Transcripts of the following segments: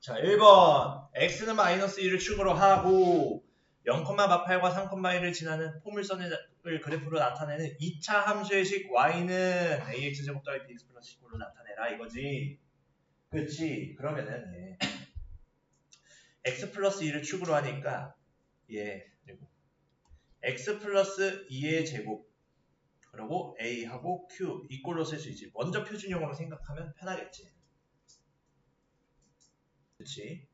자, 1번 x는 마이너스 1을 축으로 하고 0,8과 3,1을 지나는 포물선을 그래프로 나타내는 2차 함수의 식 y는 ax제곱 더하기 bx 플러스 19로 나타내라 이거지. 그렇지. 그러면은 x 플러스 2를 축으로 하니까 그리고 x 플러스 2의 제곱 그리고 a하고 q 이꼴로 쓸 수 있지. 먼저 표준형으로 생각하면 편하겠지. 그렇지.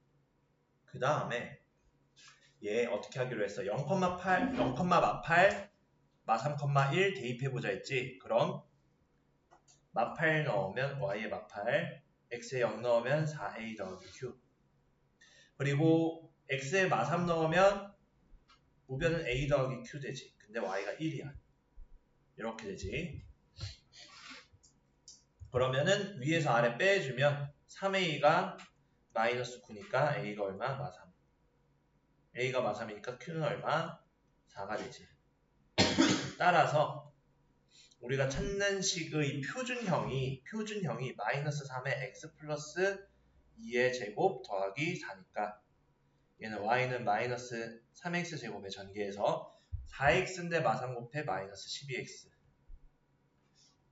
그 다음에 얘 어떻게 하기로 했어? 0,8, 0,8, 마3,1 대입해보자 했지? 그럼 마8 넣으면 y의 마8, x에 0 넣으면 4a 더하기 q 그리고 x에 마3 넣으면 우변은 a 더하기 q 되지. 근데 y가 1이야. 이렇게 되지. 그러면은 위에서 아래 빼주면 3a가 마이너스 9니까 a가 얼마? 마3 a가 마3이니까 q는 얼마? 4가 되지. 따라서 우리가 찾는 식의 표준형이 마이너스 3의 x 플러스 2의 제곱 더하기 4니까 얘는 y는 마이너스 3x 제곱의 전개해서 4x인데 마3 곱해 마이너스 12x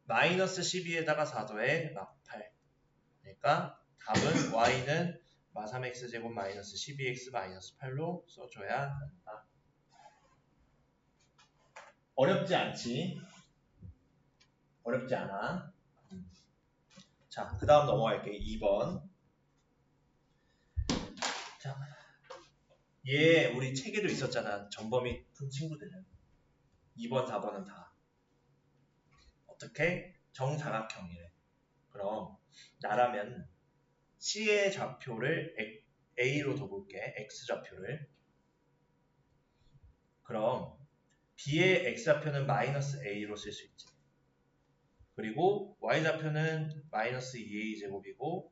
마이너스 12에다가 4더해 마8 그러니까 답은 y는 마3x 제곱 마이너스 12x 마이너스 8로 써줘야 한다. 어렵지 않지? 어렵지 않아. 자, 그 다음 넘어갈게. 2번. 자, 얘 우리 책에도 있었잖아. 전범위 푼 친구들은. 2번, 4번은 다. 어떻게? 정사각형이래. 그럼 나라면 C의 좌표를 A로 둬볼게. X좌표를. 그럼 B의 X좌표는 마이너스 A로 쓸 수 있지. 그리고 Y좌표는 마이너스 2A제곱이고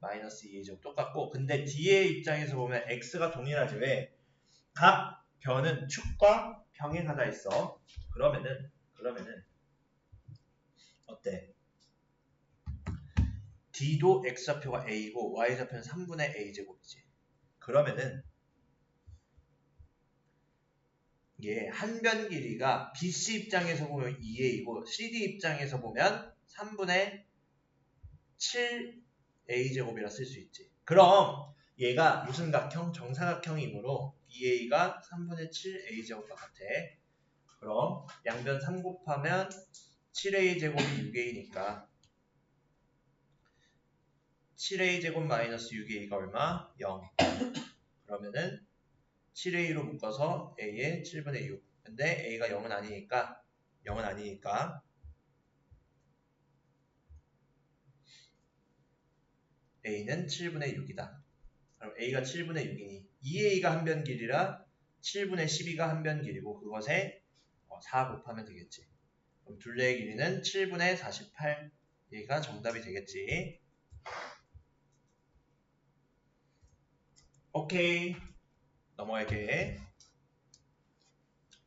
마이너스 2A제곱 똑같고 근데 D의 입장에서 보면 X가 동일하지 왜? 각 변은 축과 병행하다 있어. 그러면은 어때? D도 X좌표가 A고 Y좌표는 3분의 A제곱이지. 그러면은 한 변 길이가 BC 입장에서 보면 2A이고 CD 입장에서 보면 3분의 7A제곱이라 쓸 수 있지. 그럼 얘가 무슨 각형? 정사각형이므로 BA가 3분의 7A제곱과 같아. 그럼 양변 3 곱하면 7A제곱이 6A니까 7A제곱 마이너스 6A가 얼마? 0. 그러면은 7A로 묶어서 A의 7분의 6. 근데 A가 0은 아니니까 A는 7분의 6이다. 그럼 A가 7분의 6이니 2A가 한 변 길이라 7분의 12가 한 변 길이고 그것에 4 곱하면 되겠지. 그럼 둘레의 길이는 7분의 48. 얘가 정답이 되겠지. 오케이. 넘어갈게.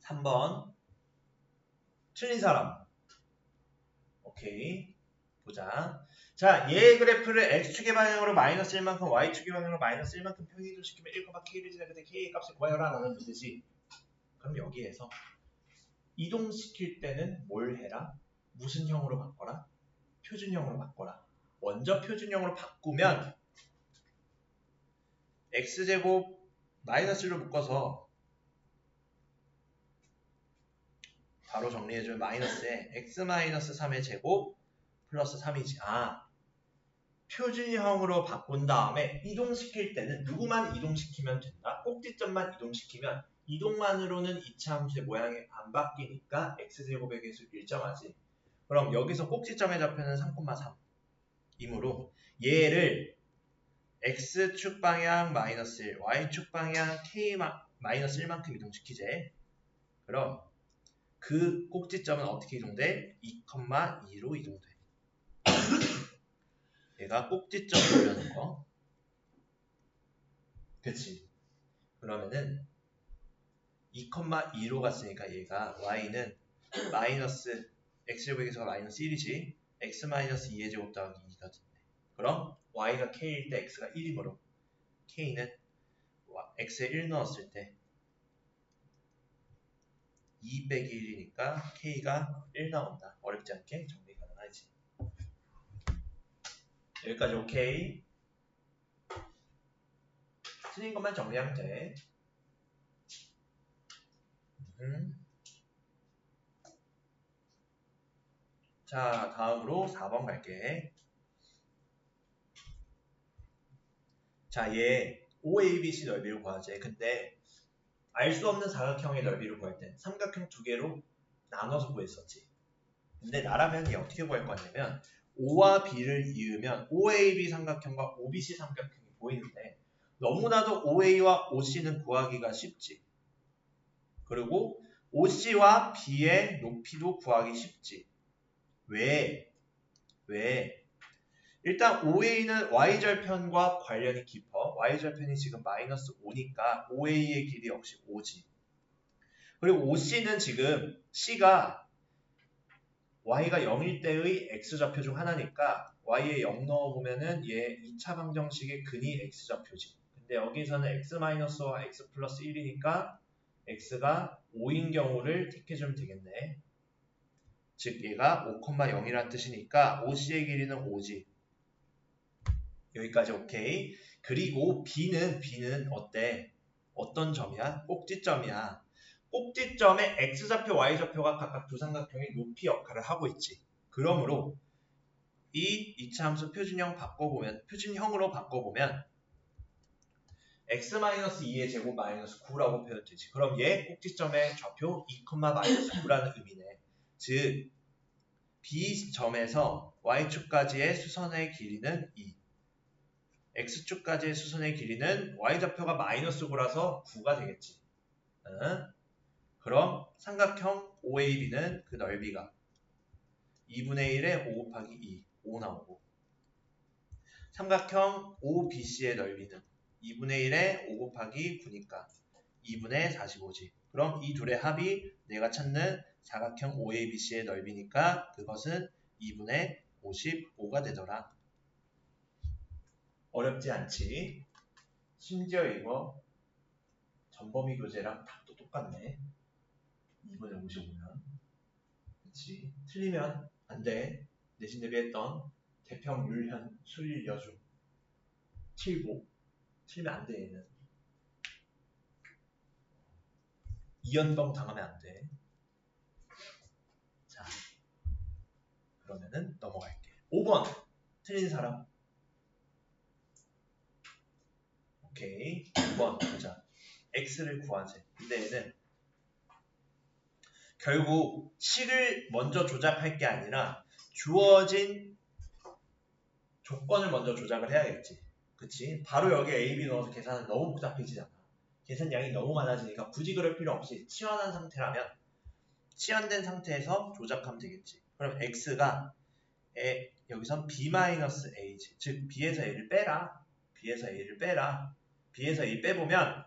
3번. 틀린 사람. 오케이. 보자. 자, 얘의 그래프를 x축의 방향으로 마이너스 1만큼 y축의 방향으로 마이너스 1만큼 평이동시키면 1,k를 지나 근데 k의 값을 구하여라 나는 뜻이지. 그럼 여기에서 이동시킬 때는 뭘 해라? 무슨 형으로 바꿔라? 표준형으로 바꿔라. 먼저 표준형으로 바꾸면 x제곱 마이너스 1로 묶어서 바로 정리해주면 마이너스에 x 마이너스 3의 제곱 플러스 3이지. 표준형으로 바꾼 다음에 이동시킬 때는 누구만 이동시키면 된다? 꼭지점만 이동시키면 이동만으로는 2차 함수의 모양이 안 바뀌니까 x제곱의 개수 일정하지. 그럼 여기서 꼭지점의 좌표는 3,3 이므로 얘를 x축 방향 마이너스 1, y축 방향 k 마이너스 1만큼 이동시키재. 그럼 그 꼭지점은 어떻게 이동돼? 2,2로 이동돼. 얘가 꼭지점 그려놓은 거. 그치? 그러면은 2,2로 갔으니까 얘가 y는 마이너스 x제곱에서 마이너스 1이지 x 마이너스 2의 제곱 더하기 2가 됐네. 그럼 y가 k일 때 x가 1이므로 k는 x에 1 넣었을 때 2 빼기 1이니까 k가 1 나온다. 어렵지 않게 정리 가능하지. 여기까지 오케이. 틀린 것만 정리하면 돼. 자, 다음으로 4번 갈게. 자, 얘 OABC 넓이를 구하재. 근데 알 수 없는 사각형의 넓이를 구할 땐 삼각형 두 개로 나눠서 구했었지. 근데 나라면 얘 어떻게 구할 거냐면 O와 B를 이으면 OAB 삼각형과 OBC 삼각형이 보이는데 너무나도 OA와 OC는 구하기가 쉽지. 그리고 OC와 B의 높이도 구하기 쉽지. 왜? 일단 OA는 Y절편과 관련이 깊어. Y절편이 지금 마이너스 5니까 OA의 길이 역시 5지. 그리고 OC는 지금 C가 Y가 0일 때의 X좌표 중 하나니까 Y에 0 넣어보면은 얘 2차 방정식의 근이 X좌표지. 근데 여기서는 X-와 X 플러스 1이니까 X가 5인 경우를 택해주면 되겠네. 즉 얘가 5,0이란 뜻이니까 OC의 길이는 5지. 여기까지 오케이. 그리고 B는 어때? 어떤 점이야? 꼭지점이야. 꼭지점의 X좌표, Y좌표가 각각 두 삼각형의 높이 역할을 하고 있지. 그러므로 이 이차함수 표준형으로 바꿔보면 x-2의 제곱 마이너스 9라고 표현되지. 그럼 얘 꼭지점의 좌표 2,-9라는 의미네. 즉 B점에서 Y축까지의 수선의 길이는 2. X축까지의 수선의 길이는 Y좌표가 마이너스 9라서 9가 되겠지. 그럼 삼각형 OAB는 그 넓이가 2분의 1에 5 곱하기 2, 5 나오고 삼각형 OBC의 넓이는 2분의 1에 5 곱하기 9니까 2분의 45지. 그럼 이 둘의 합이 내가 찾는 사각형 OABC의 넓이니까 그것은 2분의 55가 되더라. 어렵지 않지? 심지어 이거 전범위 교재랑 답도 똑같네. 2분의 55면. 그치? 틀리면 안 돼. 내신 대비했던 대평, 율현, 수일, 여주 7보. 틀리면 안 돼, 얘는. 이연범 당하면 안 돼. 자, 그러면은 넘어갈게. 5번. 틀린 사람. 오케이. 5번 보자. x를 구하재. 근데 얘는 결국 식을 먼저 조작할 게 아니라 주어진 조건을 먼저 조작을 해야겠지. 그치? 바로 여기 A, B 넣어서 계산은 너무 복잡해지잖아. 계산량이 너무 많아지니까 굳이 그럴 필요 없이 치환한 상태라면 치환된 상태에서 조작하면 되겠지. 그럼 x가 여기선 B-A지. 즉 B에서 A를 빼라. B에서 A를 빼라. B에서 A 빼보면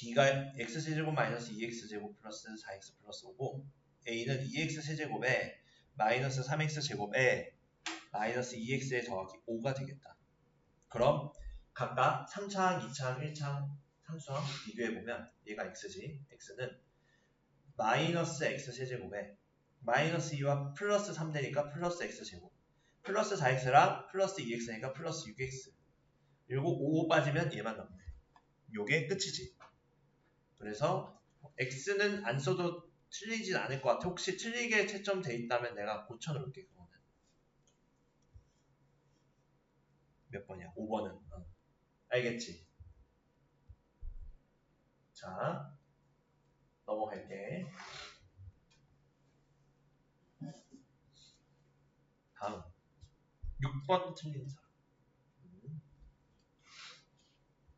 B가 x세제곱 마이너스 2x제곱 플러스 4x 플러스 5고 A는 2x세제곱에 마이너스 3x제곱에 마이너스 2x에 더하기 5가 되겠다. 그럼 각각 3차항, 2차항, 1차항 상수항 비교해보면 얘가 x지. x는 마이너스 x세제곱에 마이너스 2와 플러스 3 되니까 플러스 x제곱 플러스 4x랑 플러스 2x니까 플러스 6x 그리고 5 빠지면 얘만 남네. 요게 끝이지. 그래서 x는 안 써도 틀리진 않을 것 같아. 혹시 틀리게 채점돼 있다면 내가 고쳐놓을게. 그거는 몇 번이야? 5번은 알겠지? 자 넘어갈게. 다음 6번 틀린 사람.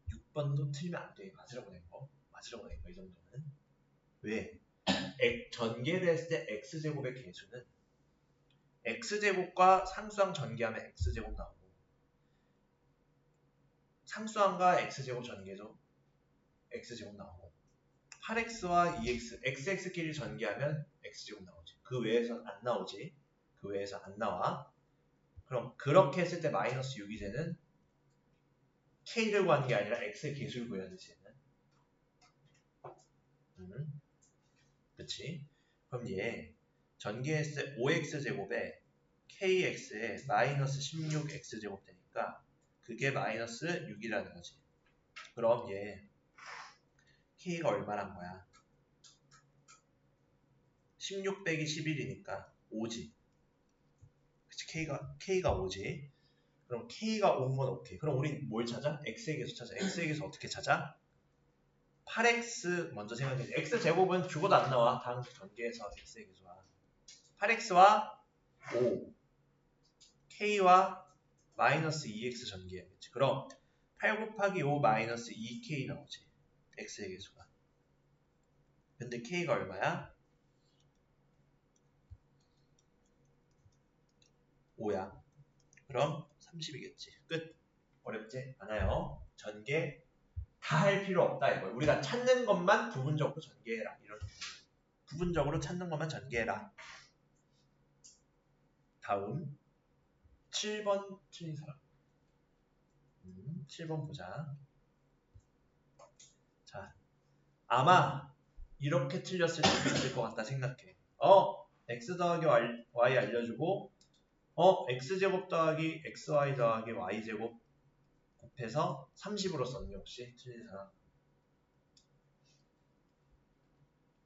6번도 틀리면 안 돼. 맞으라고 낸 거. 이 정도는. 왜? 전개됐을 때 x제곱의 개수는 x제곱과 상수항 전개하면 x제곱 나오고 상수항과 x제곱 전개도 x제곱 나오고 8x와 2x, xx끼리 전개하면 x제곱 나오지. 그 외에서 안 나오지. 그 외에서 안 나와. 그럼 그렇게 했을 때 마이너스 6이 되는 k를 구하는 게 아니라 x의 개수를 구해야 되지. 그치? 그럼 얘 전개했을 때 5x제곱에 kx에 마이너스 16x제곱 되니까 그게 마이너스 6이라는 거지. 그럼 얘 k가 얼마란 거야? 16 빼기 11이니까 5지. 그치? k가 5지. 그럼 k가 5인 건 오케이. 그럼 우리 뭘 찾아? x의 개수 찾아. x의 개수 어떻게 찾아? 8x 먼저 생각해. x제곱은 죽어도 안 나와. 다음 전개해서 x의 개수와 8x와 5 k와 마이너스 2x 전개해야겠지. 그럼 8 곱하기 5 마이너스 2k 나오지. x의 개수가. 근데 k가 얼마야? 5야. 그럼 30이겠지. 끝. 어렵지 않아요. 전개 다 할 필요 없다 이거야. 우리가 찾는 것만 부분적으로 전개해라. 이런 부분적으로 찾는 것만 전개해라. 다음 7번 틀린 사람. 7번 보자. 자, 아마 이렇게 틀렸을 수도 있을 것 같다 생각해. x 더하기 y 알려주고 x제곱 더하기 xy 더하기 y제곱 곱해서 30으로 썼니 혹시? 틀린 사람?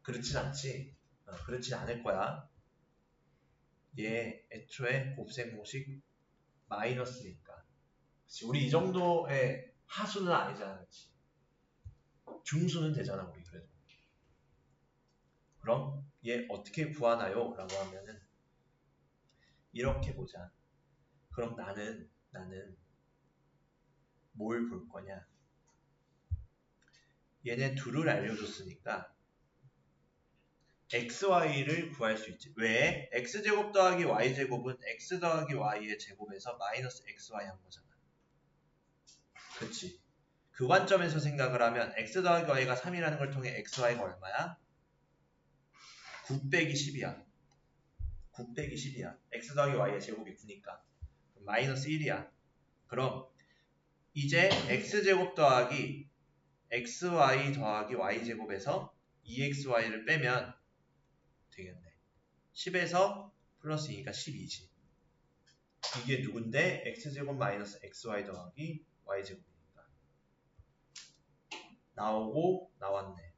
그렇진 않지. 그렇진 않을 거야. 얘 애초에 곱셈 공식 마이너스니까. 그치? 우리 이 정도의 하수는 아니잖아. 그치? 중수는 되잖아 우리 그래도. 그럼 얘 어떻게 구하나요? 라고 하면은 이렇게 보자. 그럼 나는 뭘 볼 거냐? 얘네 둘을 알려줬으니까 xy를 구할 수 있지. 왜? x제곱 더하기 y제곱은 x 더하기 y의 제곱에서 마이너스 xy 한 거잖아. 그치? 그 관점에서 생각을 하면 x 더하기 y가 3이라는 걸 통해 xy가 얼마야? 9 빼기 10이야. 9 빼기 10이야. x 더하기 y의 제곱이 9니까. 마이너스 1이야. 그럼 이제 x제곱 더하기 xy 더하기 y제곱에서 2xy를 빼면 되겠네. 10에서 플러스 2가 12지. 이게 누군데? x제곱 마이너스 xy 더하기 y제곱이니까. 나오고 나왔네.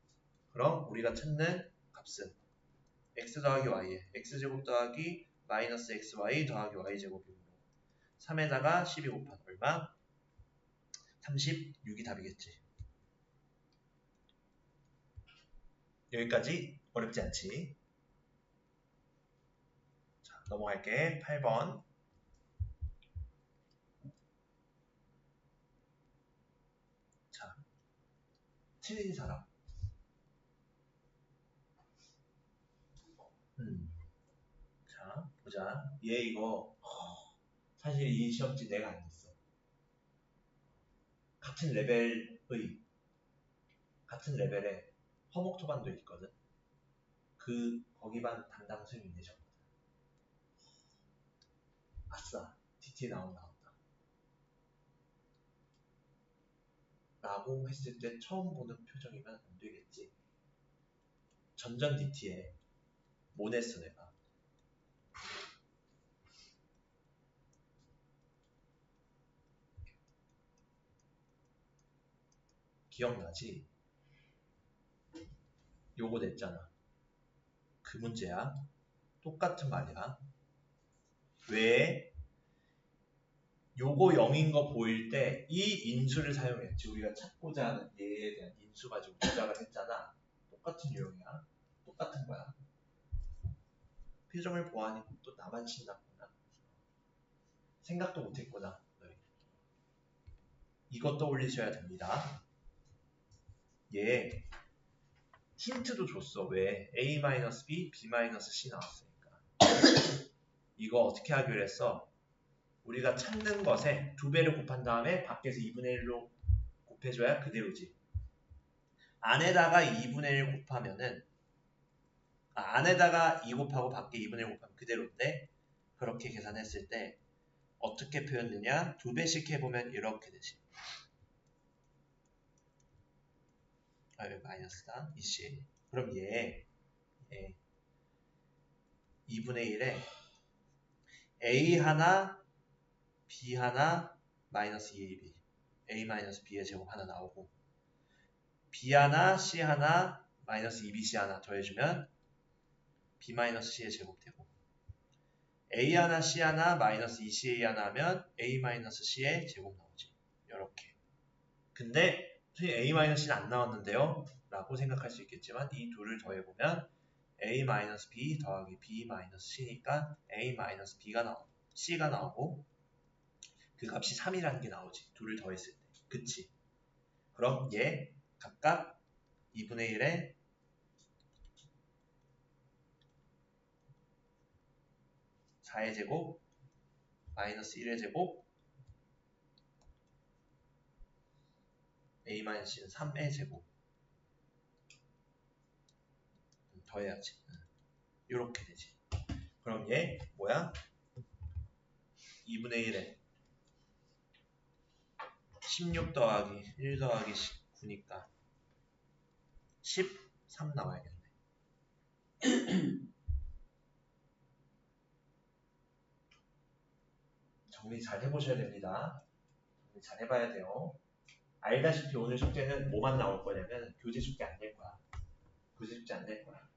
그럼 우리가 찾는 값은 x 더하기 y에 x제곱 더하기 마이너스 xy 더하기 y제곱이므로 3에다가 12 곱하면 얼마? 36이 답이겠지. 여기까지 어렵지 않지? 자, 넘어갈게. 8번. 자, 틀린 사람. 자, 보자. 얘 이거 사실 이 시험지 내가 안 냈어. 같은 레벨에 허목토반도 있거든. 거기 반 담당 선생님이 내셨거든. 아싸, DT 나온다. 라고 했을 때 처음 보는 표정이면 안 되겠지. 전전 DT에 뭐 냈어 내가? 기억나지? 요거 냈잖아. 그 문제야. 똑같은 말이야. 왜? 요거 0인 거 보일 때 이 인수를 사용했지. 우리가 찾고자 하는 얘에 대한 인수 가지고 조작을 했잖아. 똑같은 유형이야. 똑같은 거야. 표정을 보아하니 또 나만 신났구나. 생각도 못했구나. 이것 떠올리셔야 됩니다. 얘 힌트도 줬어. 왜? A-B, B-C 나왔으니까. 이거 어떻게 하기로 했어? 우리가 찾는 것에 2배를 곱한 다음에 밖에서 2분의 1로 곱해줘야 그대로지. 안에다가 2분의 1 곱하면은 안에다가 2 곱하고 밖에 2분의 1 곱하면 그대로인데 그렇게 계산했을 때 어떻게 표현되냐? 2배씩 해보면 이렇게 되지. 여기 마이너스다. 이씨. 그럼 얘 2분의 1에 a 하나 b 하나 마이너스 2ab a 마이너스 b의 제곱 하나 나오고 b 하나 c 하나 마이너스 2bc 하나 더해주면 b 마이너스 c의 제곱 되고 a 하나 c 하나 마이너스 2ca 하나 하면 a 마이너스 c의 제곱 나오지. 이렇게. 근데 a 마이너스 c는 안 나왔는데요? 라고 생각할 수 있겠지만 이 둘을 더해보면 a 마이너스 b 더하기 b 마이너스 c니까 a 마이너스 b가 나오고 c가 나오고 그 값이 3이라는 게 나오지. 둘을 더했을 때. 그치? 그럼 얘 각각 2분의 1에 4의 제곱 마이너스 1의 제곱 a-c는 3의 제곱 더해야지. 이렇게 되지. 그럼 얘 뭐야? 2분의 1에 16 더하기 1 더하기 9니까 13 나와야겠네. 정리 잘 해보셔야 됩니다. 정리 잘 해봐야 돼요. 알다시피 오늘 숙제는 뭐만 나올 거냐면 교재 숙제 안 낼 거야. 교재 숙제 안 낼 거야.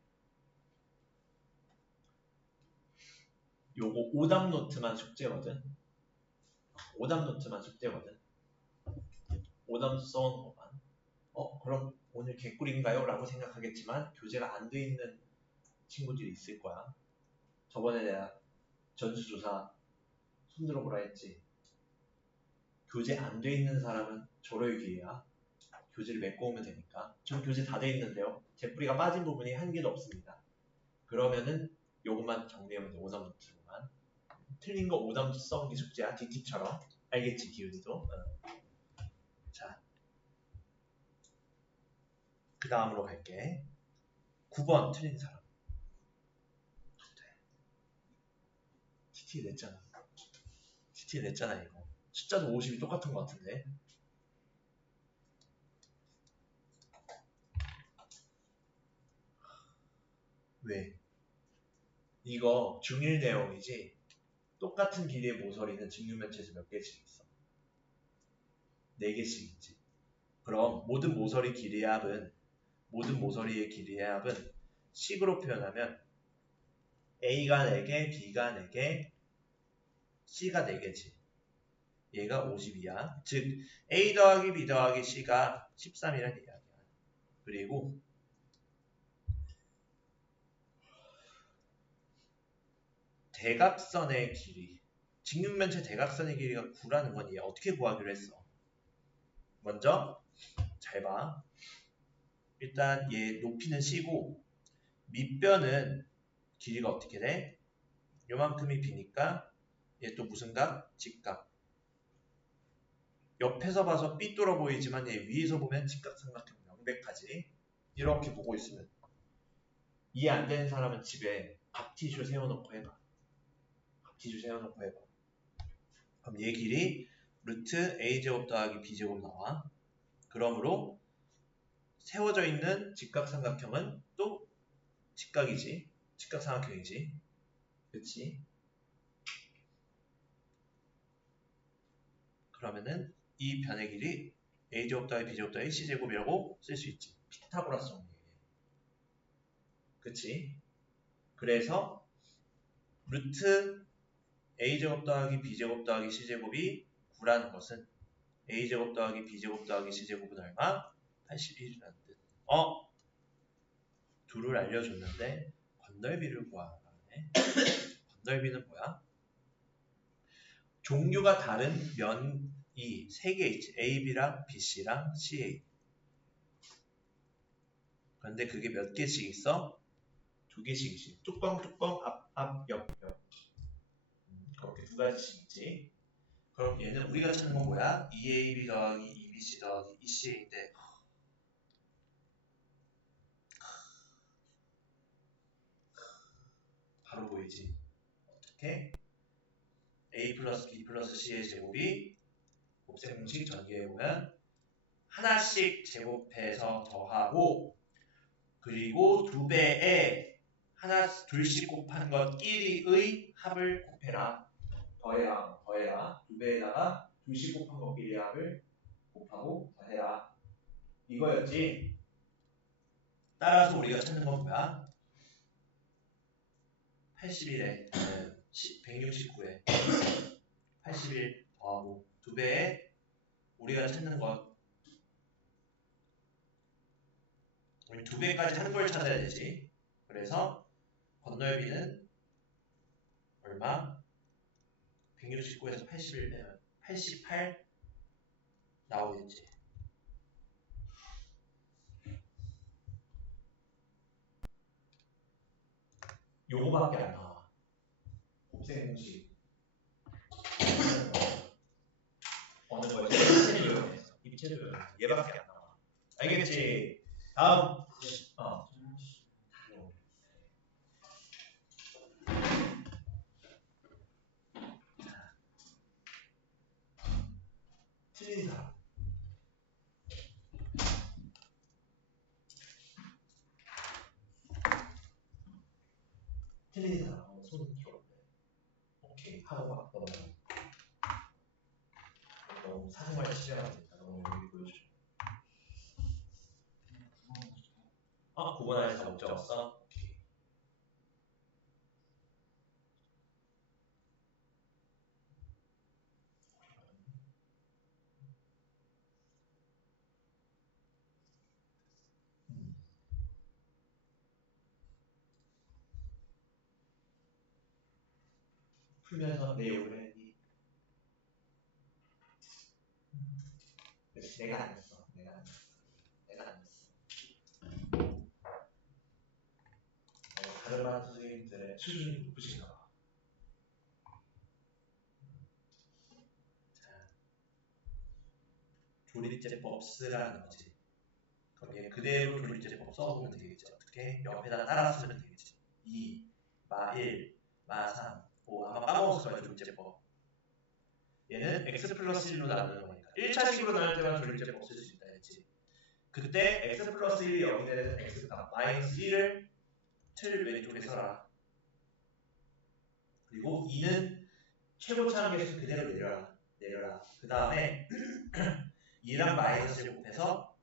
요거 오답 노트만 숙제거든. 오답 노트만 숙제거든. 오답 써온 것만. 그럼 오늘 개꿀인가요? 라고 생각하겠지만 교재가 안 돼 있는 친구들이 있을 거야. 저번에 내가 전수조사 손들어보라 했지. 교재 안 돼 있는 사람은 절호의 기회야. 교재를 메꿔 오면 되니까. 전 교재 다 돼 있는데요. 제뿌리가 빠진 부분이 한 개도 없습니다. 그러면은 요것만 정리하면 돼. 오답 노트로만. 틀린 거 오답 써온 게 숙제야. DT처럼. 알겠지? 기훈이도. 자, 그 다음으로 갈게. 9번 틀린 사람. TT 냈잖아. TT 냈잖아 이거. 숫자도 50이 똑같은 것 같은데. 왜? 이거 중일 내용이지 똑같은 길이의 모서리는 직육면체에서 몇 개씩 있어? 4개씩 있지. 그럼 모든 모서리의 길이의 합은 식으로 표현하면 A가 4개, B가 4개, C가 4개지. 얘가 52야. 즉 A 더하기 B 더하기 C가 13이라는 이야기야. 그리고 대각선의 길이, 직육면체 대각선의 길이가 9라는 건 얘 어떻게 구하기로 했어? 먼저 잘 봐. 일단 얘 높이는 C고 밑변은 길이가 어떻게 돼? 요만큼이 B니까 얘 또 무슨 각? 직각. 옆에서 봐서 삐뚤어 보이지만 얘 위에서 보면 직각삼각형 명백하지. 이렇게 보고 있으면 이해 안 되는 사람은 집에 밥티슈 세워놓고 해봐. 그럼 얘 길이 루트 a제곱 더하기 b제곱 나와. 그러므로 세워져 있는 직각삼각형은 또 직각이지. 직각삼각형이지. 그치? 그러면은 이 변의 길이 a제곱 더하기 b제곱 더하기 c제곱이라고 쓸 수 있지. 피타고라스 정리에. 그치? 그래서 루트 a제곱 더하기 b제곱 더하기 c제곱이 9라는 것은 a제곱 더하기 b제곱 더하기 c제곱은 얼마? 81이라는 뜻. 둘을 알려줬는데 건널비를 구하라네. 건널비는 뭐야? 종류가 다른 면이 3개 있지. AB랑 BC랑 CA. 그런데 그게 몇 개씩 있어? 2개씩 있지. 뚜껑, 앞, 옆. 그렇게 2가지씩 있지. 그럼 얘는 우리가 쓰는 건 뭐야? 2AB 더하기 2BC 더하기 2CA인데 되지. 어떻게? a 플러스 b 플러스 c의 제곱이 곱셈 공식 전개해 보면 하나씩 제곱해서 더하고 그리고 2배에 하나 둘씩 곱한 것끼리의 합을 곱해라. 더해라. 2배에다가 둘씩 곱한 것끼리의 합을 곱하고 더해라. 이거였지. 따라서 우리가 찾는 건 뭐야? 81에 169에 81 더하고 2배에 우리가 찾는 것 우리 2배까지 하는 걸 찾아야 되지. 그래서 건널비는 얼마? 169에서 81 빼면 88 나오겠지. 요거밖에 안 나와. 곱셈 공식. 어느 거지? 입체를 이용해서. 입체를 이용해서. 얘밖에 안 나와. 알겠지? 다음. 틀린 사람. 틀린 사람. 손 들어. 오케이. 하고 막 넘어가. 너무 사생활 시작하면 된다. 너무 여기 보여줘. 9번 안에서 목적 없어? 오케이. 풀면서 내 욕을 했니? 그렇지, 내가 안 했어. 내가 안 했어. 다른 반 선생님들의 수준이 높으신가 봐. 자, 조립제법 쓰라는 거지. 거기에 그대로 조립제법 써보면 되겠지. 어떻게? 옆에다 따라 쓰면 되겠지. 2, 마 1, 마 3, 5. 아마 까먹었을 거야, 조립제법. 얘는 x 플러스 1로 나누는 거니까 1차식으로 나눌 때만 조립제법 쓸 수 있다 했지. 그때 x 플러스 1이 0이 되는 x값 마이너스 1을 틀 왼쪽에 써라. 그리고 2는 최고차 함계수 그대로 내려라. 그 다음에 2랑 마이너스를 곱해서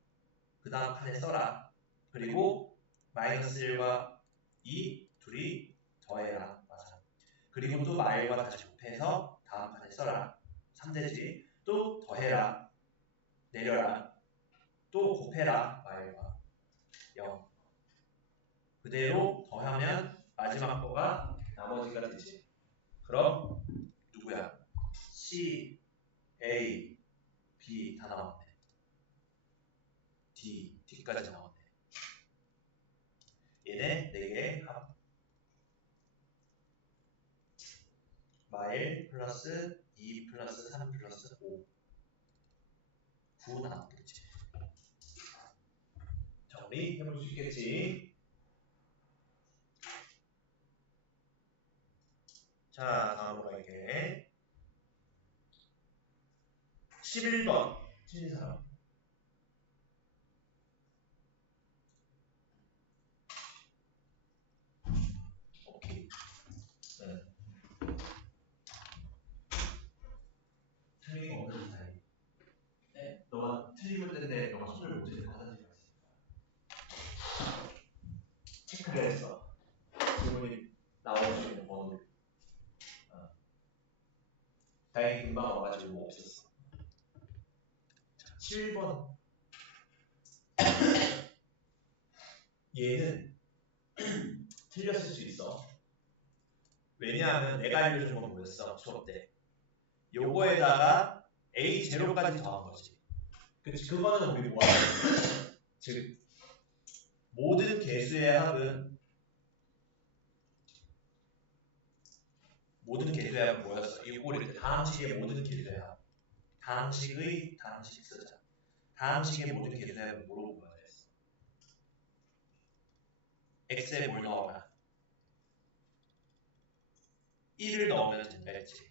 그 다음 칸에 써라. 그리고 마이너스 1과 2 둘이 더해라. 맞아. 그리고 또 마일과 다시 곱해서 다음 칸에 써라. 3대지. 또 더해라. 내려라. 또 곱해라. 마일과 0. 그대로 더하면 마지막 거가 나머지가 되지. 그럼 누구야? C, A, B 다 나왔네. D까지 나왔네. 얘네 4개의 합. 마일 플러스 2 플러스 3 플러스 5. 9 나왔겠지. 정리해볼 수 있겠지. 자, 다음으로 갈게. 11번. 틀린 사람. 오케이. 틀린 거 없는 사이. 네? 너가 틀리고 때인데 너가 손을 못 들고 하는 일이 있으니까. 체크를 했어. 질문이 나올 수 있는 번호를. 다행히 금방 와가지고 없었어. 자, 7번. 얘는 틀렸을 수 있어. 왜냐하면 내가 알려준 건 뭐였어? 수업 때. 요거에다가 A0까지 더한 거지. 그거는 우리 뭐 하는 즉 모든 개수의 합은 뭐였어? 이거를 다항식의 모든 개수의 합. 다항식 쓰자. 다항식의 모든 개수의 합은 뭐로 구하자 했어? x에 뭘 넣어라? 1을 넣으면 된다 했지.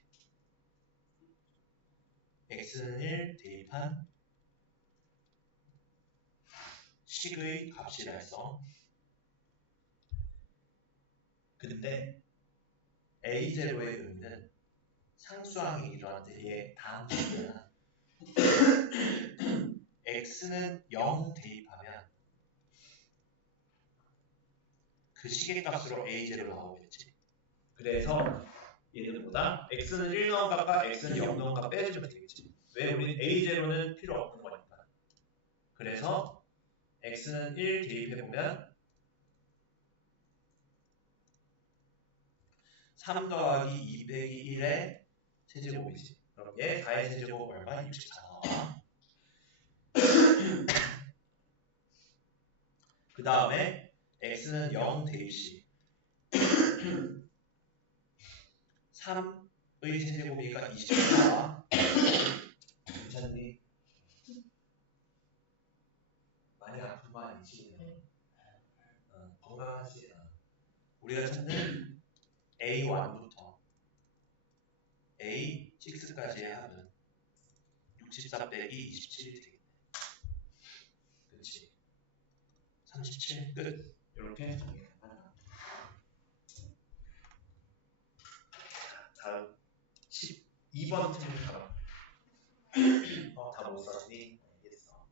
x는 1 대입한 식의 값이라 했어. 근데 a0의 의미는 상수항이 일어났는데 얘 다음 식이야. x는 0 대입하면 그 식의 값으로 a0 나오겠지. 그래서 얘는 뭐다? x는 1 넣은 값과 x는 0 넣은 값 빼주면 되겠지. 왜? 우린 a0는 필요 없는 거니까. 그래서 x는 1 대입해보면 3 더하기 2 빼기 1의 세제곱이지. 그럼 얘 4의 세제곱 얼마? 64 나와. 그 다음에 x는 0 대입시 3의 세제곱이니까 20 나와. 괜찮니? 많이 아픈 거 아니지? 건강하지? 우리가 찾는 A1부터 A6까지의 합은 64 빼기 27이 되겠네. 그렇지. 37 끝. 이렇게 정리해봐. 다음 12번 틀린 사람. 다 못 썼니? 알겠어.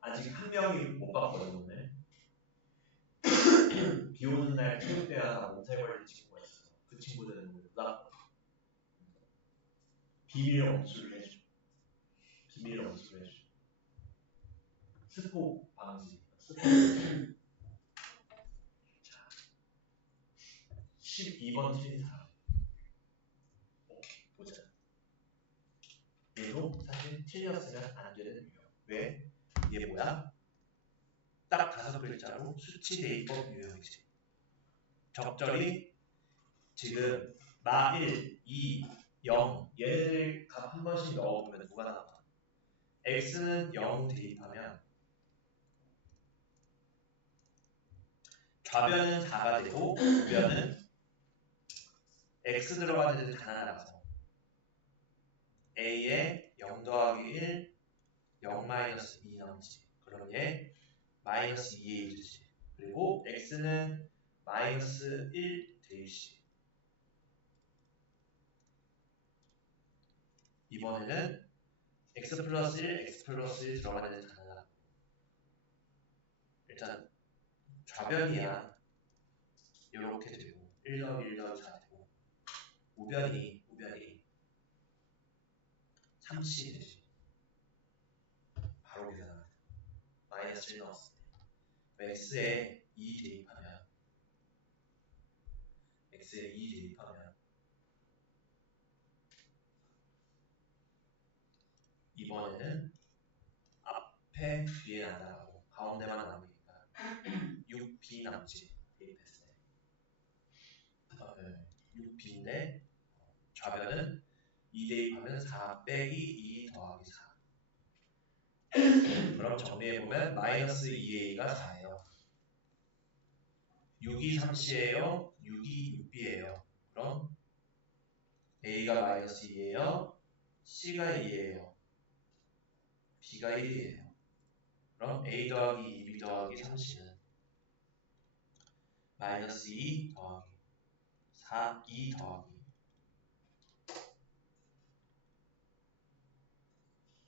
아직 한 명이 못 봤거든 오늘. 비 오는 날 체육대회하다 몸살 걸린 친구가 있어. 그 친구들은 오늘 못 왔거든. 비밀 엄수를 해줘. 비밀 엄수를 해줘. 스포 방지. 스포. 자, 12번 틀린 사람. 오케이, 보자. 얘도 사실 틀렸으면 안 되는 유형. 왜? 얘 뭐야? 딱 5글자로 수치 대입법 유형이지. 적절히 지금 마 1, 2, 0 얘네들 값 한 번씩 넣어보면 누가 나와? x는 0 대입하면 좌변은 4가 되고 우변은 x 들어가는 데는 하나 나가서 a에 0 더하기 1, 0 마이너스 2 남지. 그럼 얘 마이너스 2에 1이지. 그리고 x는 마이너스 1 대입시. 이번에는 x 플러스 1, x 플러스 1 들어가는 데는 하나. 일단 좌변이야. 이렇게 되고 1 더하기 1 더하기 4 되고 우변이 3c 되지. 바로 계산합니다. 마이너스 1 넣었을 때 x에 2 대입하면 이번에는 앞에 뒤에 안 나가고 가운데만 남으니까 6b 남지. 대입했을 때 6b인데 좌변은 2 대입하면 4 빼기 2 더하기 4. 그럼 정리해보면 마이너스 2a가 4예요. 6이 3c예요. 6이 6b예요. 그럼 a가 마이너스 2예요. c가 2예요. b가 1이에요. 그럼 a 더하기 2b 더하기 3c는 마이너스 2 더하기 4, 2 더하기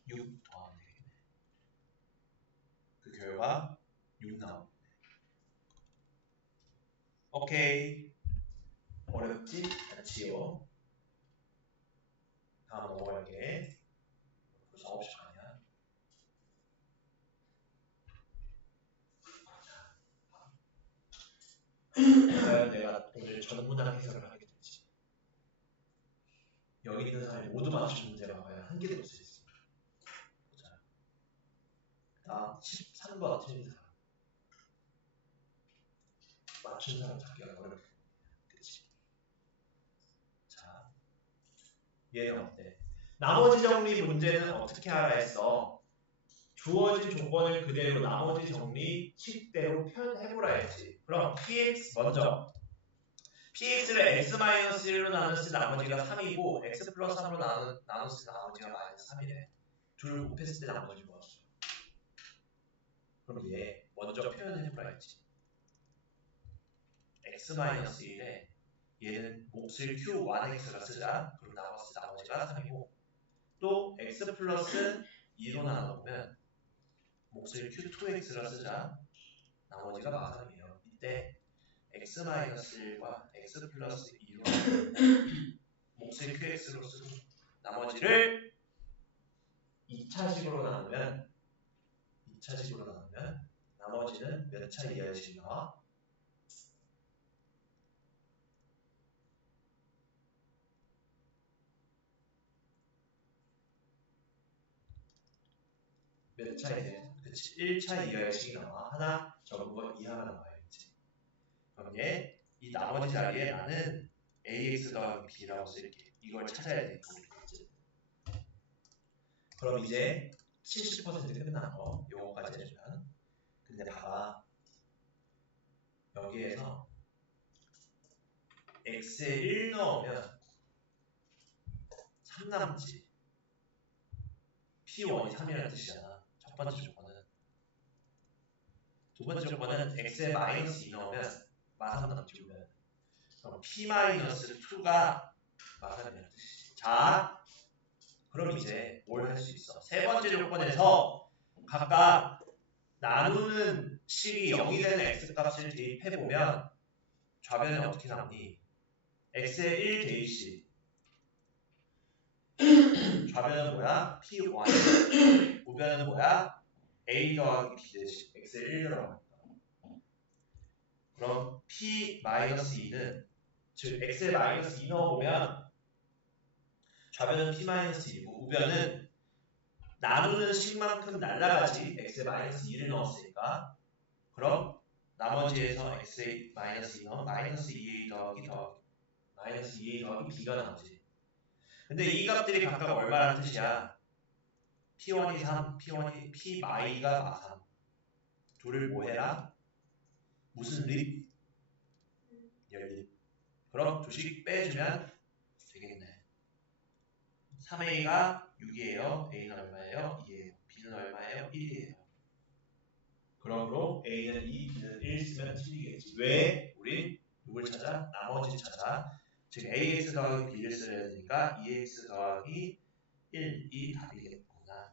6 더하면 되겠네. 그 결과 6 나오네. 오케이. 어렵지 않지요. 다음 넘어갈게. 벌써 9시 반이야. 과연 내가 오늘 전문학 해설을 하게 될지. 여기 있는 사람이 모두 맞춘 문제가 과연 한 개도 없을 수 있습니다. 보자. 다음 13번 틀린 사람. 맞춘 사람 찾기가 어렵게. 그치? 자, 얘는 어때? 나머지 정리 문제는 어떻게 하라 했어? 주어진 조건을 그대로 나머지 정리식대로 표현해보라 했지. 그럼 px 먼저 px를 x-1로 나눴을 때 나머지가 3이고 x 플러스 3으로 나눴을 때 나머지가 마이너스 3이래. 둘 곱했을 때 나머지 뭐였어? 그럼 얘 먼저 표현해보라 했지. x-1에 얘는 몫을 q1x가 쓰자. 그럼 나눴을 때 나머지가 3이고 또 x 플러스 2로 나눠보면 몫을 q2x가 쓰자. 나머지가 마삼이에요. 이때 x-1과 x 플러스 2로 몫을 qx로 쓰고 나머지를 2차식으로 나누면 나머지는 몇 차 이하식이 나와? 몇 차 이하? 그치, 1차 이하식이 나와. 하나 적은 거 이하가 나와야겠지. 그럼 얘 이 나머지 자리에 나는 ax 더하기 b라고 쓸게. 이걸 찾아야 되니까 우리. 그럼 이제 70% 끝난 거 요거까지 해주면 근데 봐봐 여기에서 x에 1 넣으면 3 남지 p1이 3이라는 뜻이잖아. 첫 번째 조건은. 두 번째 조건은 x에 마이너스 2 넣으면 마3 남지 우면 그럼 p-2가 마3이라는 뜻이지. 자 그럼 이제 뭘 할 수 있어? 세 번째 조건에서 각각 나누는 식이 0이 되는 x값을 대입해보면 좌변은 어떻게 나오니? x에 1 대입식 좌변은 뭐야? p1 우변은 뭐야? a 더하기 b 대식 x에 1 들어가니까 그럼 p-2는 즉 x에 마이너스 2 넣어보면 좌변은 p-2이고 우변은 나누는 식만큼 날라가지 x에 마이너스 2를 넣었으니까 그럼 나머지에서 x에 마이너스 2 넣으면 마이너스 2a 더하기 마이너스 2a 더하기 b가 나오지. 근데 이 값들이 각각 얼마라는 뜻이야? p1이 3, p-i가 마3 둘을 뭐 해라? 무슨 립? 열립. 그럼 조식 빼주면 되겠네. 3a가 6이에요. a는 얼마예요? 2예요. b는 얼마예요? 1이에요. 그러므로 a는 2, b는 1 쓰면 틀리겠지. 왜? 우린 누굴 찾아? 나머지 찾아. 즉 ax 더하기 b를 써야 되니까 2x 더하기 1이 답이겠구나.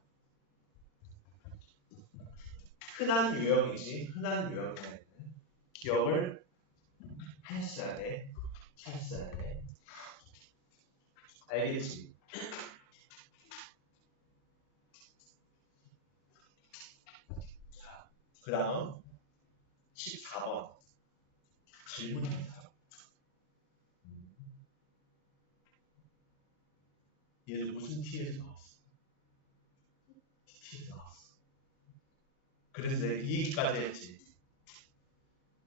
흔한 유형이지. 흔한 유형에는 기억을 했어야 돼. 알겠지? 자, 그 다음 14번 질문입니다. 얘도 무슨 t에서 나왔어? t에서 나왔어. 그래서 내가 이 얘기까지 했지.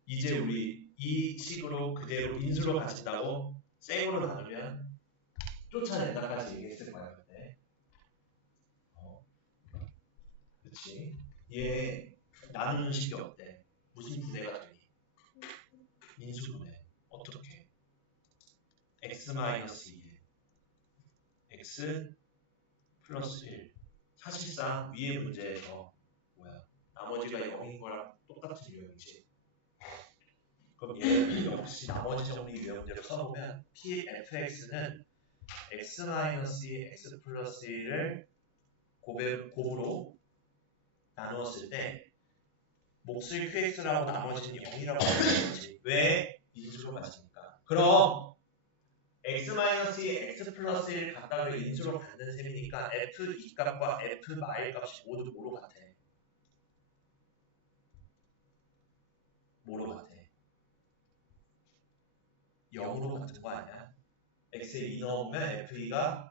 이제 우리 이 식으로 그대로 인수로 가진다고 생으로 나누면 쫓아낸다까지 얘기했을 거야 그때. 그렇지. 얘 나누는 식이 어때? 무슨 분해가 되니? 인수분해. 어떻게? x-2에 x 플러스 1. 사실상 위의 문제에서 뭐야? 나머지가 0인 거랑 똑같은 유형이지. 그럼 얘 역시 나머지 정리 유형대로 써보면 pfx는 x-2의 x 플러스 1을 곱으로 나누었을 때 몫을 qx라고 나머지는 0이라고 하는 거지. 왜? 인수로 가지니까. 그럼 x-2의 x 플러스 1 각각을 인수로 갖는 셈이니까 f2 값과 f-마일 값이 모두 뭐로 같아? 뭐로 같아? 0으로 같은 거 아니야? x에 2 넣으면 f2가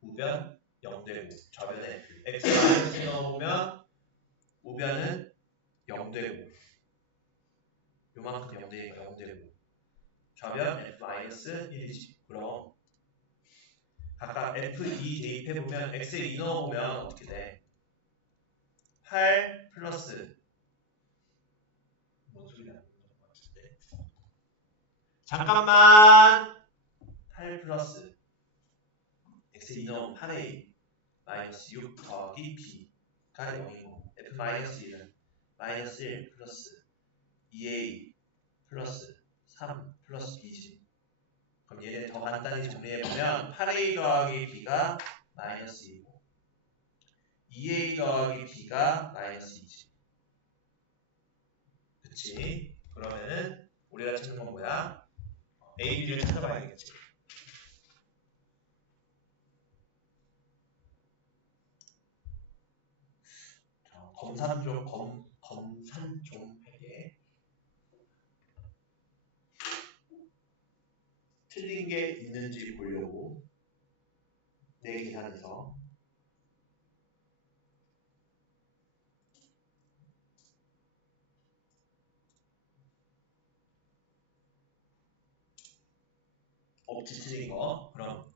우변 0 되고 좌변에 f. x-2 넣어보면 우변은 0 되고 요만큼 0 되니까 0 되고 좌변 f-1이지. 그럼 아까 F2 대입해보면 X에 2 넣어보면 어떻게 돼? 8 플러스 뭔 소리야? 잠깐만 8 플러스 X에 2 넣으면 8A 마이너스 6 더하기 B가 0이고 F 마이너스 1은 마이너스 1 플러스 2A 플러스 3 플러스 2지. 그럼 얘네 더 간단히 정리해보면 8A 더하기 B가 마이너스 2고 2A 더하기 B가 마이너스 2지. 그치? 그러면은 우리가 찾는 건 뭐야? A, B를 찾아봐야겠지. 검산 좀 해게. 틀린 게 있는지 보려고 내 계산에서 없지 틀린 거. 그럼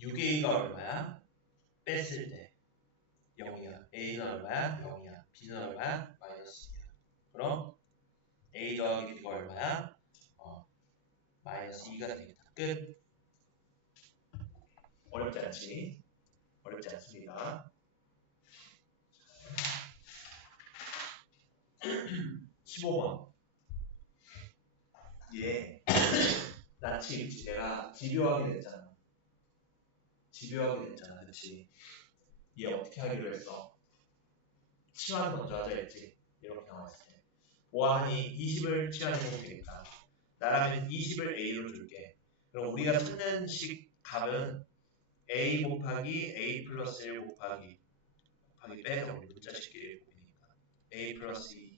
6A가 얼마야? 뺐을 때 0이야. A는 얼마야? 0이야. B는 얼마야? 마이너스 2야. 그럼 A 더하기 B가 얼마야? 마이너스 2가 되겠다. 끝. 어렵지 않지? 어렵지 않습니다. 15번. 얘 나치 있지. 내가 집요하게 됐잖아. 집요하게 됐잖아. 그치? 얘 어떻게 하기로 했어? 치환 먼저 하자 했지. 이렇게 나왔을 때. 뭐하니 20을 치환해보면 되겠다. 나라면 20을 A로 줄게. 그럼 우리가 찾는 식 값은 A 곱하기 A 플러스 1 곱하기 빼서 우리 문자식끼리 곱이니까 A 플러스 2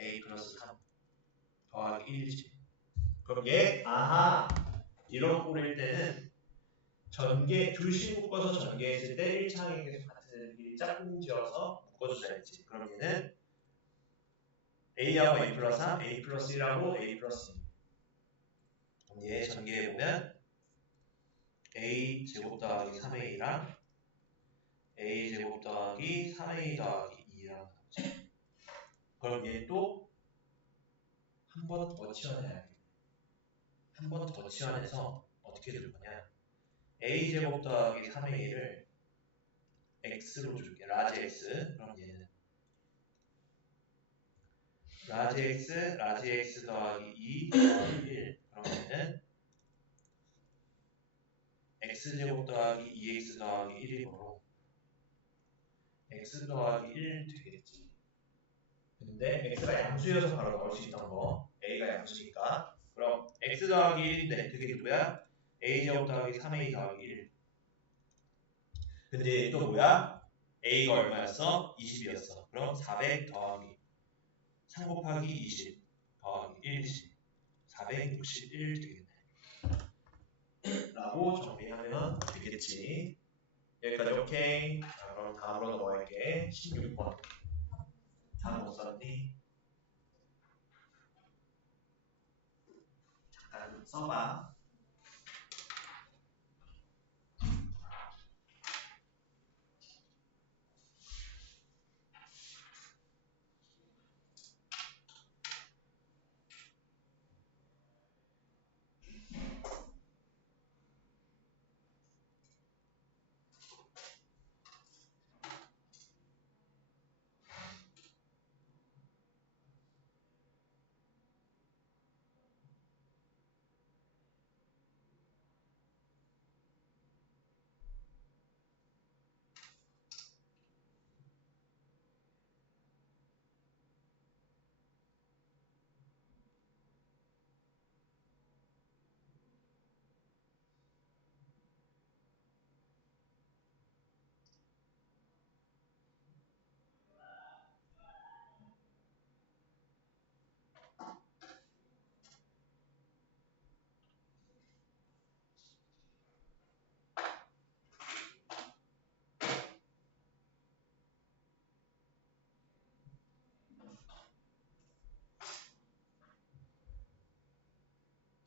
A 플러스 3 더하기 1이지. 그럼 얘 아하 이런 꼴일 때는 전개 둘씩 묶어서 전개했을 때 1차항의 같은 길이 짝꿍 지어서 묶어주자 했지. 그럼 얘는 A하고 A 플러스 3, A 플러스 1하고 A 플러스 2. 그럼 얘 전개해보면 A 제곱 더하기 3A랑 A 제곱 더하기 3A 더하기 2랑 나오지. 그럼 얘 또 한 번 더 치환해야겠네. 한 번 더 치환해서 어떻게 줄 거냐? A 제곱 더하기 3A를 X로 줄게. 라지 X. 그럼 얘는 라지 X 더하기 2 더하기 1. 그럼 얘는 X 제곱 더하기 2X 더하기 1이므로 X 더하기 1 되겠지. 근데 X가 양수여서 바로 넣을 수 있던 거. A가 양수니까. 그럼 X 더하기 1인데 그게 누구야? A 제곱 더하기 3A 더하기 1. 근데 또 뭐야? A가 얼마였어? 20이었어. 그럼 400 더하기 3 곱하기 20 더하기 1이지. 461 되겠네. 라고 정리하면 되겠지. 여기까지 오케이. 자, 그럼 다음으로 넘어갈게. 16번. 다음 못 썼니? 잠깐 써봐.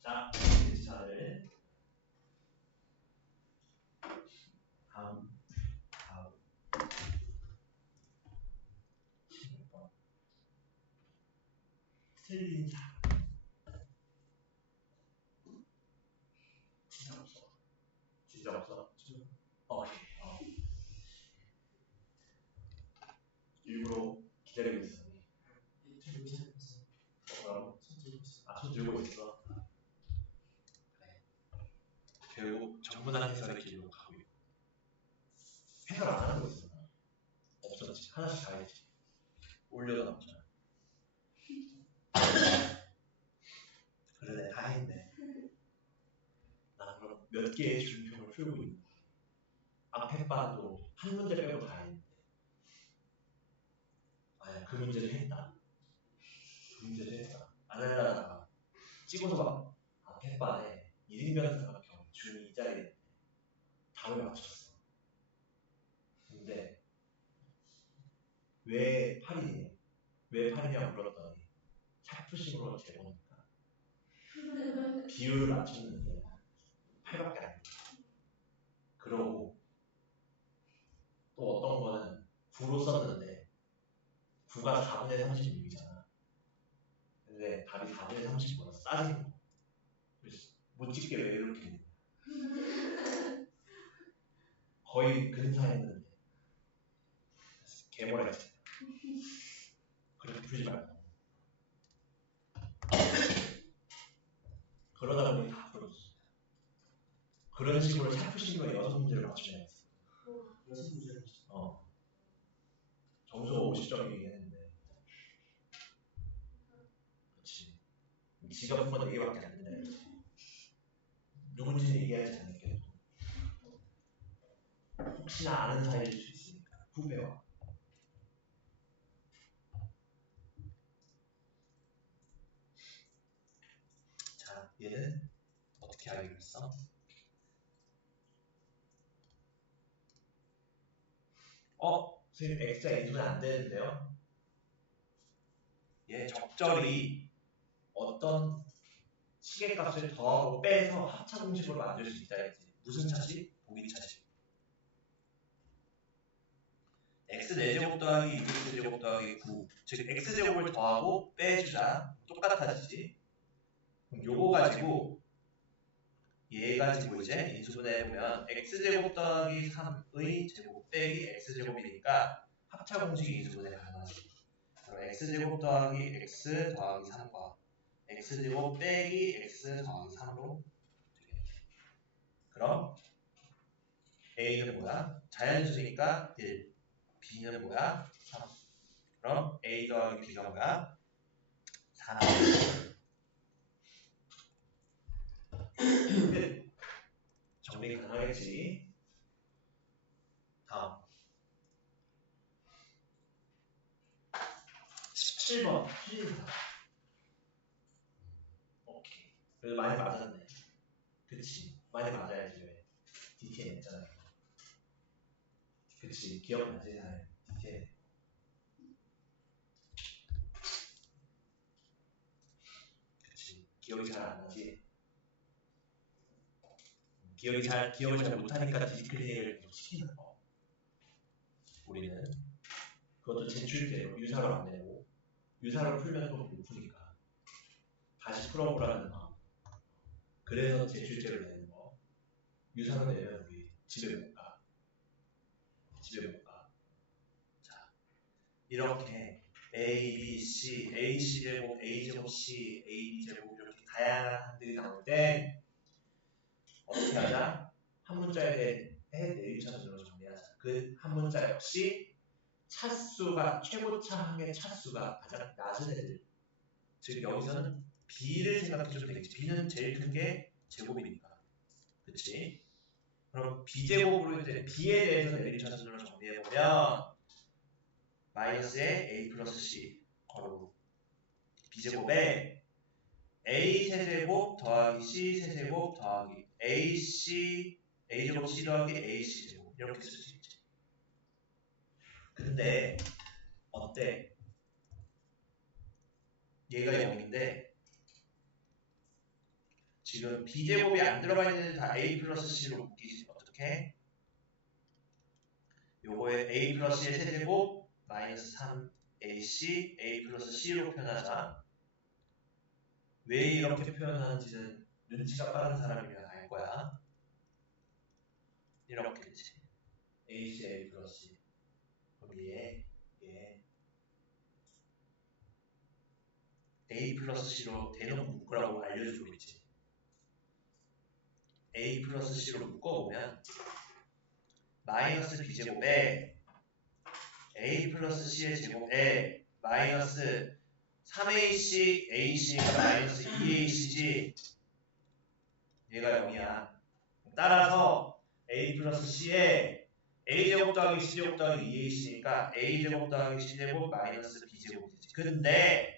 자, 잘 다음 16번 틀린 사람. 진짜 없어. 진짜 없어? 일부러 기다리고 있어. 뭐라고? 손 들고 있어. 그래. 결국 전문한 해설의 길로 가고 있고. 해설 안 하고 있어. 없었지. 하나씩 다 했지. 올려도 남잖아. 그래, 다 했네. 나는 그럼 몇 개의 준평을 풀고 있는 거야. 앞에 바도 한 문제 빼고 다 했는데. 아니야, 그 문제를 했다. 그 문제를 했다. 안 하려다가 찍어서 봐. 앞에 바에 이등변삼각형 중 2자리에 답을 맞췄어. 근데 왜 8이냐? 왜 8이냐고 물었더니 샤프식으로 재보니까 비율을 맞췄는데 8밖에 안 돼. 그러고 또 어떤 거는 9로 썼는데 9가 4분의 36이잖아. 근데 답이 4분의 30보다 싸진 거. 그래서 못 찍게 왜 이렇게 했냐. 거의 근사했는데 개모라했지. 그렇게 풀지 말고. 그러다 보니 다 풀었어. 그런 식으로 샤프식으로 6문제를 맞추냐 했어. 6문제를 점수가 50점이긴 했는데. 그렇지. 지가 푼 건 4개밖에 안 된다. 누군지는 얘기하지 않을게도 혹시나 아는 사이일 수 있으니까 후배와. 자, 얘는 어떻게 하기로 했어? 선생님 x가 인수는 안 되는데요? 얘 적절히 어떤 시계값을 더하고 빼서 합차 공식으로 만들 수 있다 했지. 무슨 차식? 보기 차식. x 4제곱 더하기 2x 제곱 더하기 9. 즉 x제곱을 더하고 빼주자. 똑같아지지. 그럼 요거 가지고 얘 가지고 이제 인수분해해보면 x제곱 더하기 3의 제곱 빼기 x제곱이니까 합차 공식이 인수분해 가능하지. 그럼 x제곱 더하기 x 더하기 3과 x제곱 빼기 x 더하기 3으로 되겠네. 그럼 a는 뭐야? 자연수니까 1, b는 뭐야? 3. 그럼 a 더하기 b가 뭐야? 4. 정리 가능하겠지? 다음 17번 틀린다. 오케이. 그래도 많이 맞았네. 그치. 많이 맞아야지 왜. DTN 했잖아요. 그치. 기억나지? 잘. DTN. 그치. 기억이 잘 안 나지? 기억을 잘 못하니까 디스클리닉을 계속 시키는 거. 우리는 그것도 제출제로 유사로 안 내고 유사로 풀면 또 못 푸니까 다시 풀어보라는 마음. 그래서 제출제를 내는 거. 유사로 내면 우리 집에 못 가. 집에 못 가. 자, 이렇게 A, B, C, AC 제곱, A 제곱, C, A, B 제곱 이렇게 다양한 항들이 나올 때 어떻게 하자? 한 문자에 대해 내리차순으로 정리하자. 그 한 문자 역시 차수가 최고차항의 차수가 가장 낮은 애들. 즉 여기서는 B를 생각해주면 되겠지. B는 제일 큰 게 제곱이니까. 그치? 그럼 B제곱으로 이제 B에 대해서 내리차순으로 정리해보면 마이너스에 A 플러스 C 괄호 B제곱에 A 세제곱 더하기 C 세제곱 더하기 AC A제곱 C 더하기 AC 제곱 이렇게 쓸 수 있지. 근데 어때? 얘가 0인데 지금 B제곱이 안 들어가 있는 애들 다 A 플러스 C로 묶이지. 어떻게? 요거에 a 플러스 c의 세제곱 마이너스 3ac a 플러스 c로 표현하자. 왜 이렇게 표현하는지는 눈치가 빠른 사람이면 알 거야. 이렇게지. ac a 플러스 c. 그럼 얘 a 플러스 c로 대놓고 묶으라고 알려주고 있지. a 플러스 c로 묶어보면 마이너스 b제곱에 a 플러스 c의 제곱에 마이너스 3ac ac가 마이너스 2ac지. 얘가 0이야. 따라서 a 플러스 c에 a제곱 더하기 c제곱 더하기 2ac니까 a제곱 더하기 c제곱 마이너스 b제곱이지. 근데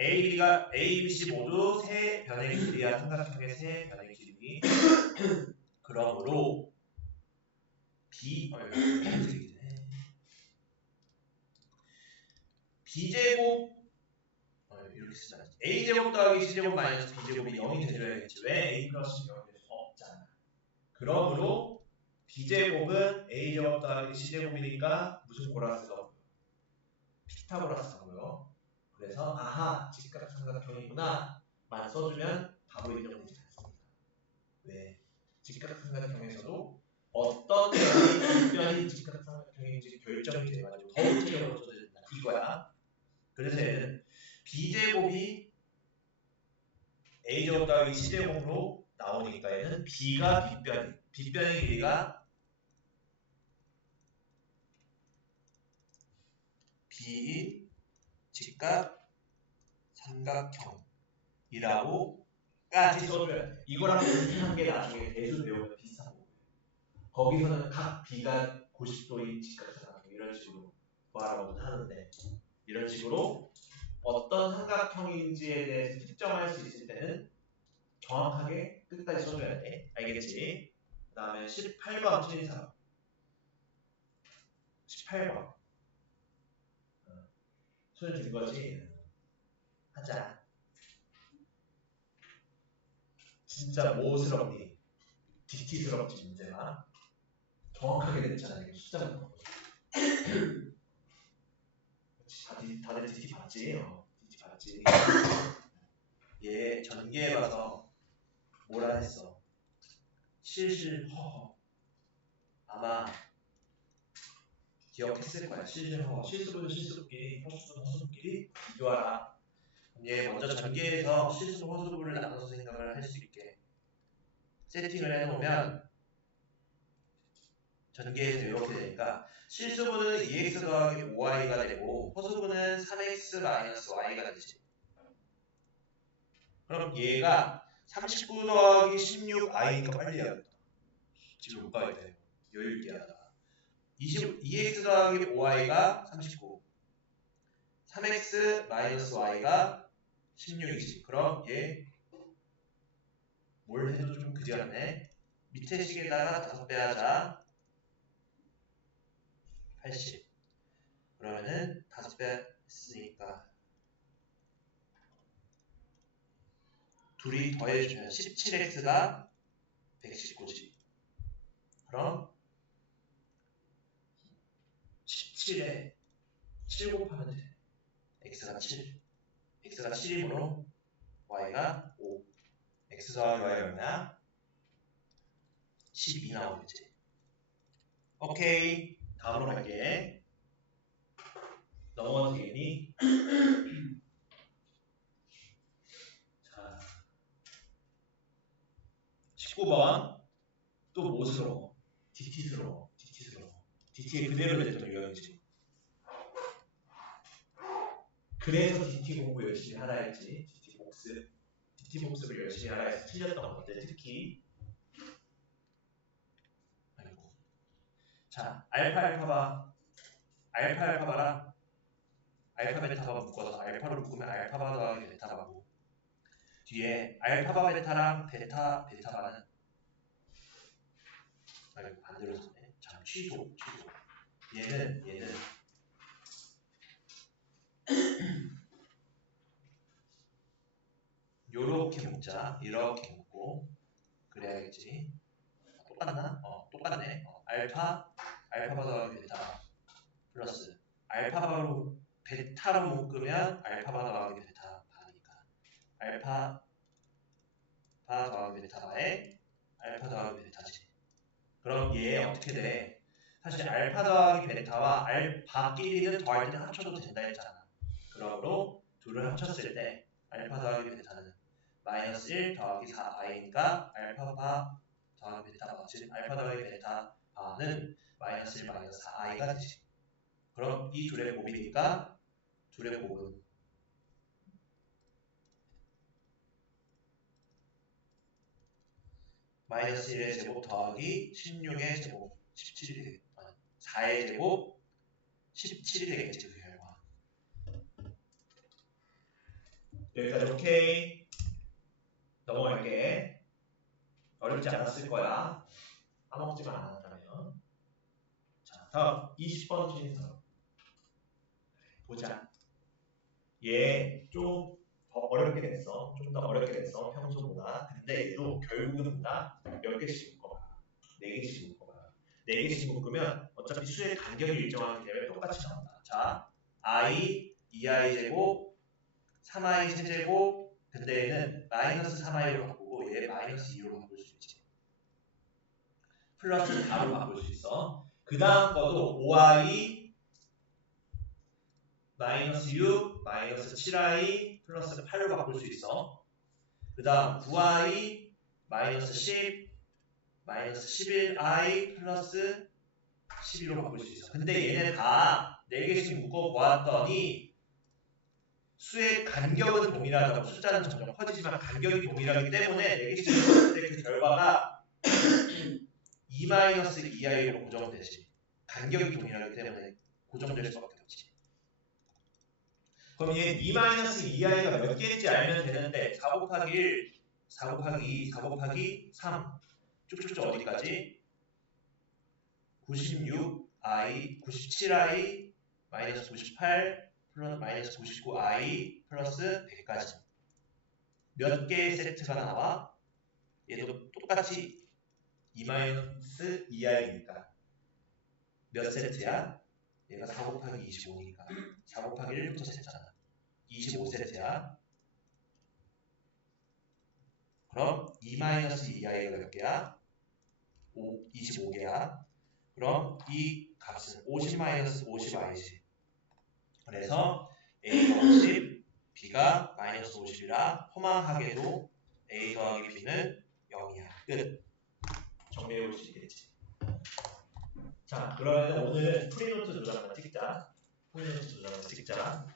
a, b가 a, b, c 모두 세 변의 길이야. 삼각형의 세 변의 길이. 그러므로 b제곱 이렇게 쓰자. a제곱 더하기 c제곱 마이너스 b제곱이 0이 되줘야겠지. 왜 a 플러스 0이 될 수 없잖아. 그러므로 b제곱은 a제곱 더하기 c제곱이니까 무슨 고라스가 피타고라스고요. 그래서 아하 직각삼각형이구나 만 써주면 바로 인정되지 않습니다. 왜? 직각삼각형에서도 어떤 변이 직각삼각형인지 결정이 돼가지고 더욱 채워줘야 된다 이거야. 그래서 얘는 b제곱이 a제곱 더하기 c제곱으로 나오니까 얘는 b가 빗변의 길이가 b인 직각 삼각형이라고까지 써줘야 돼. 이거랑 비슷한 게 나중에 대수 배우면 비슷한 거고요. 거기서는 각 b가 90도인 직각삼각형 이런 식으로 말하고는 하는데 이런 식으로 어떤 삼각형인지에 대해서 특정할 수 있을 때는 정확하게 끝까지 써줘야 돼. 알겠지? 그 다음에 18번 틀린 사람. 18번. 손을 든 거지? 하자. 진짜 뭐스럽니? DT스럽지 문제가. 정확하게 됐잖아. 이게 숫자는 거. 다들 DT 봤지? DT 봤지? 얘 전개해봐서 뭐라 했어? 실실허허. 아마 기억했을 거야. 실실허허. 실수분 실수끼리, 허수분 허수끼리 비교하라. 얘 먼저 전개해서 실수 허수분을 나눠서 생각을 할 수 있게 세팅을 해놓으면 전개해서 이렇게 되니까 실수분은 2x 더하기 5y가 되고 허수분은 3x 마이너스 y가 되지. 그럼 얘가 39 더하기 16i니까 빨리 해야겠다. 지금 못 가겠다. 여유 있게 하다가 2x 더하기 5y가 39 3x 마이너스 y가 16이지. 그럼 얘 뭘 해도 좀 그지 같네. 밑에 식에다가 5배 하자. 80. 그러면은 5배 했으니까 둘이 더해주면 17x가 119지. 그럼 17에 7 곱하면 돼. x가 7. x가 7이므로 y가 5. x 더하기 y가 얼마야? 12 나오겠지. 오케이. 다음으로 갈게. 넘어가도 되겠니? 자, 19번. 또 뭐스러워? DT스러워. DT에 그대로 됐던 유형이지. 그래서 DT 공부 열심히 하라 했지. DT 복습을 열심히 하라 해서 틀렸던 건데 특히 아이고. 자, 알파바랑 알파 베타바 묶어서 알파로 묶으면 알파바 더하기 베타바고 뒤에 알파바 베타랑 베타바는 아이고 반대로 썼네. 자, 취소. 얘는 요렇게 묶자. 이렇게 묶고 그래야겠지. 똑같나? 똑같네. 알파 알파바 더하기 베타 플러스 알파바로 베타로 묶으면 알파바 더하기 베타 바니까 알파바 더하기 베타바에 알파 더하기 베타지. 그럼 얘 어떻게 돼? 사실 알파 더하기 베타와 알파끼리는 더할 때 합쳐도 된다 했잖아. 그러므로 둘을 합쳤을 때 알파 더하기 베타는 마이너스 1 더하기 4i니까 알파바 더하기 베타바 즉 알파 더하기 베타바는 마이너스 1 마이너스 4i가 되지. 그럼 이 둘의 곱이니까 둘의 곱은 마이너스 1의 제곱 더하기 16의 제곱 17이 되겠다. 4의 제곱 17이 되겠지 그 결과. 여기까지 오케이. 넘어갈게. 어렵지 않았을 거야. 까먹지만 않았다면. 자, 다음 20번 진서 보자. 얘 좀 더 어렵게 됐어. 좀 더 어렵게 됐어. 평소보다. 근데 얘도 결국은 다 몇 개씩 묶어. 4개씩 묶어. 4개씩 묶으면 어차피 수의 간격이 일정하기 때문에 똑같이 나온다. 자, i 2i 제곱 3i 세제곱 근데 얘는 마이너스 3i로 바꾸고 얘 마이너스 2로 바꿀 수 있지. 플러스 4로 바꿀 수 있어. 그 다음 것도 5i 마이너스 6 마이너스 7i 플러스 8로 바꿀 수 있어. 그 다음 9i 마이너스 10 마이너스 11i 플러스 11로 바꿀 수 있어. 근데 얘네 다 4개씩 묶어 보았더니 수의 간격은 동일하다고 숫자는 점점 커지지만 간격이 동일하기 때문에 4개씩 묶었을 때 그 결과가 2-2i로 고정되지. 간격이 동일하기 때문에 고정될 수밖에 없지. 그럼 얘 2-2i가 몇 개인지 알면 되는데 4 곱하기 1, 4 곱하기 2, 4 곱하기 3 쭉쭉쭉 어디까지? 96i, 97i, 마이너스 98, 플러스 마이너스 99i, 플러스 100까지. 몇 개의 세트가 나와? 얘도 똑같이 2-2i니까. 몇 세트야? 얘가 4 곱하기 25니까. 4 곱하기 1부터 세트잖아. 25세트야. 그럼 2-2i가 몇 개야? 25개야. 그럼 이 값은 50-50i지. 그래서 a 더하기 10, b가 마이너스 50이라 허망하게도 a 더하기 b는 0이야. 끝. 정리해 볼 수 있겠지. 자, 그러면 오늘 프리노트 조작만 찍자. 프리노트 조작만 찍자.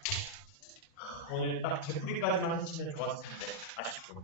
오늘 딱 제 프리까지만 하시면 좋았을 텐데 아쉽군.